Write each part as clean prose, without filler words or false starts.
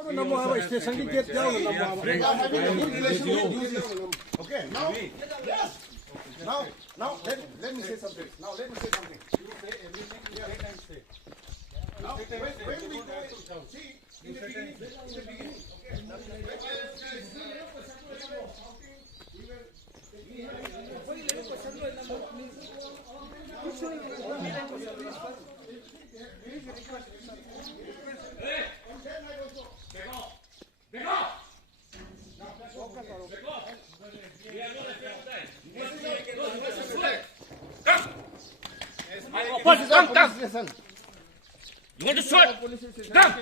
Station की gate जाओ। Okay, now, yes. Now, let me say something. Now, let me say something. You say everything, wait and say. Now, when we go, see, in the beginning, okay. You want to shoot? Come!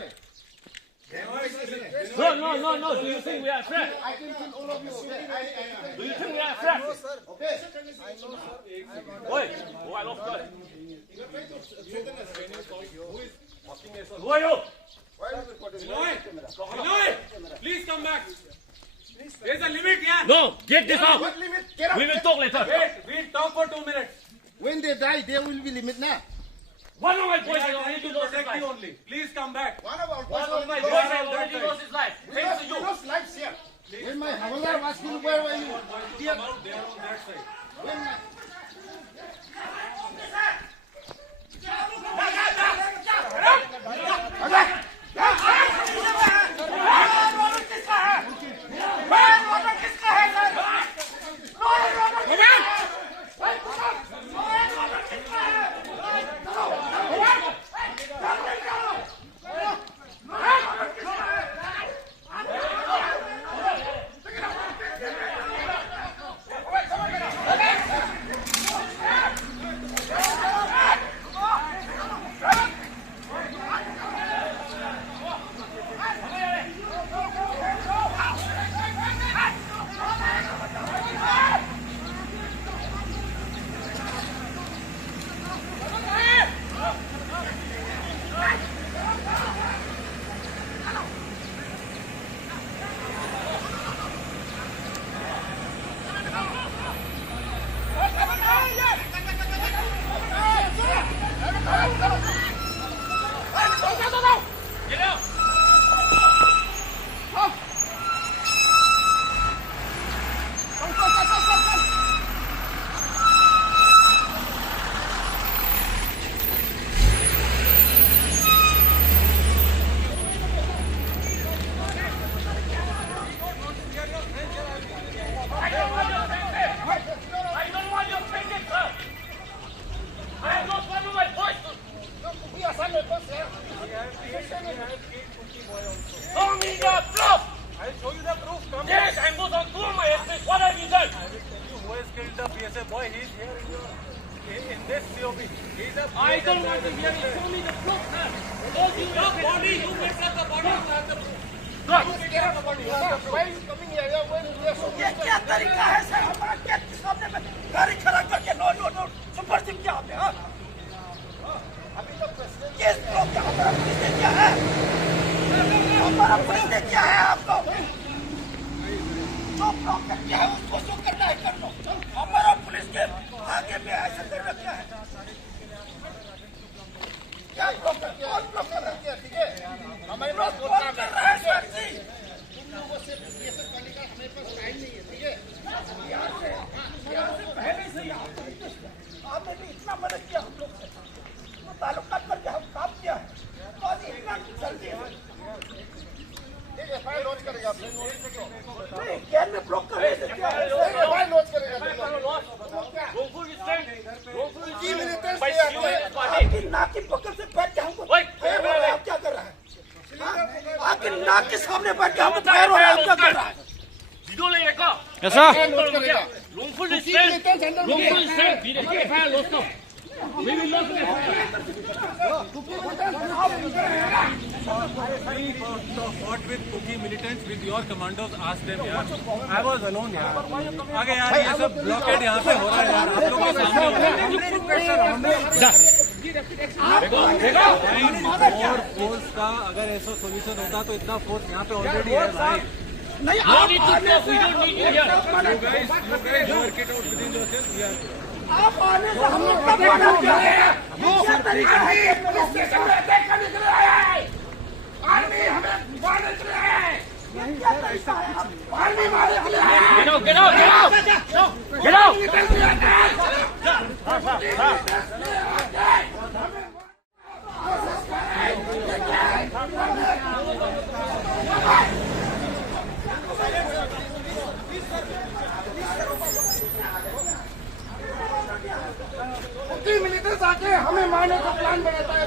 No. Do you think we are friends? I can tell all of you, okay? Do you think we are friends? Okay. Oi! Oh, I lost God. Who are you? Please come back. There's a limit here. No, get this out. What limit? Get up. We will talk later. Wait, we'll talk for 2 minutes. When they die, there will be limit now. One of my We boys are has trying already to lost his protect you life. only. Please come back. One of our One of my boys boys has already lost his life. we Thanks to you. lost lives here. When my Hawaldar was killed, where were you? Here. Come out there on that side. When my... Boy, he's here in this COP. I don't want to hear it. Show me the proof, sir. The body, you witness the body, you have the proof. Why are you coming here? ये क्या तरीका है sir हमारा gate के सामने में गाड़ी खड़ा करके नो सुपर जिम क्या होते हैं अभी तो प्रेसिडेंट किस लोग क्या हमारा पुलिस ने क्या है हमारा पुलिस ने क्या है आपको जो ब्लॉकर क्या है उसको जो करना है कर लो हमारा पुलिस के आगे में ऐसा करना क्या है क्या ब्लॉकर कौन ब्लॉकर है ठीक है हमारे पास कौन कर रहा है सर जी लोगों से ये सब करने का हमारे पास टाइम नहीं है ठीक है यहाँ से पहले से ही आपने भी इतना मदद किया हम लोग से तो ताल्लुकात करके हम काम किया है तो आज इतना जल्दी है एफआईआर लॉन्च करेगा नहीं कैन में ब्लॉक कर रहे थे क्या एफआईआर लॉन्च करेगा आपकी नाक की पकड़ से बैठ के हमको आप क्या कर रहा है आपके नाक के सामने बैठ के हमको फायर हो रहा है आप क्या कर रहा है Yes, sir. लॉन्च करेगा Wrongful discharge. Wrongful discharge. We will fire lost now. We will not fire. We fought with Kuki militants, with your commandos, asked them यार. I was alone यार. आगे यार ये सब ब्लॉकेड यहाँ पे हो रहा है यार. आप लोगों के सामने हो रहा है. और फोर्स का अगर ऐसा सोल्यूशन होता तो इतना फोर्स यहाँ पे ऑलरेडी है भाई. नहीं No need to talk. We don't need you here. You guys work it out within yourselves. We are. आप आने से हम लोग कब मना कर रहे हैं ये क्या तरीका है पुलिस स्टेशन में अटैक करने के लिए आया है आर्मी हमें मारने के लिए है। ये क्या तरीका है? आप मारने मारने के लिए है। Get out, get out, get out! Get out! Militants आके हमें मारने का प्लान बनाता है।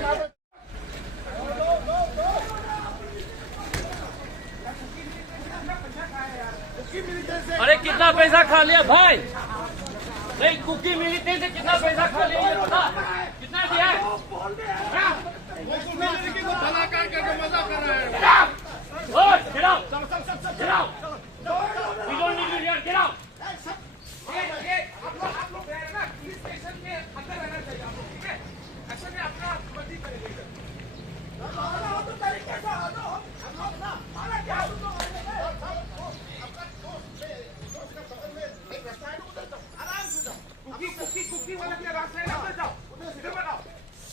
अरे कितना पैसा खा लिया भाई? नहीं कुकी मिलते थे, कितना पैसा खा लिया ये बता। कितना दिया है? ओए, get out! Get out! We don't need you here. Get out! आप लोग ना पुलिस स्टेशन के अंदर रहना चाहिए आप लोग, ठीक है? एक्शन में अपना मर्जी करेंगे। तो तरीके से आ जाओ, हम लोग ना मारा क्या हम लोग आराम से जाओ। कुकी वाला के रास्ते है, अंदर जाओ, इधर बनाओ,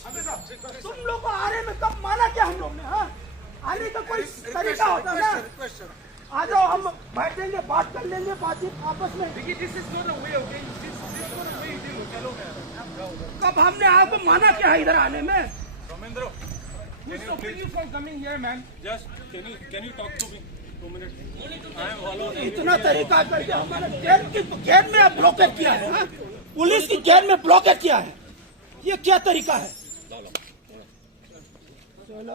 अंदर जाओ। तुम लोग को आने में कब माना क्या हम लोग ने? हाँ, आने का कोई तरीका होता है ना? आ जाओ, हम बैठेंगे, बात कर लेंगे, बातचीत आपस में। कब हमने आपको माना क्या है इधर आने में? Romendro, can you talk to me 2 minutes? I am alone. इतना तरीका करके हमारे गेट में आप ब्लॉकेट किया है। हाँ? पुलिस की गेट में ब्लॉकेट किया है, ये क्या तरीका है? चलो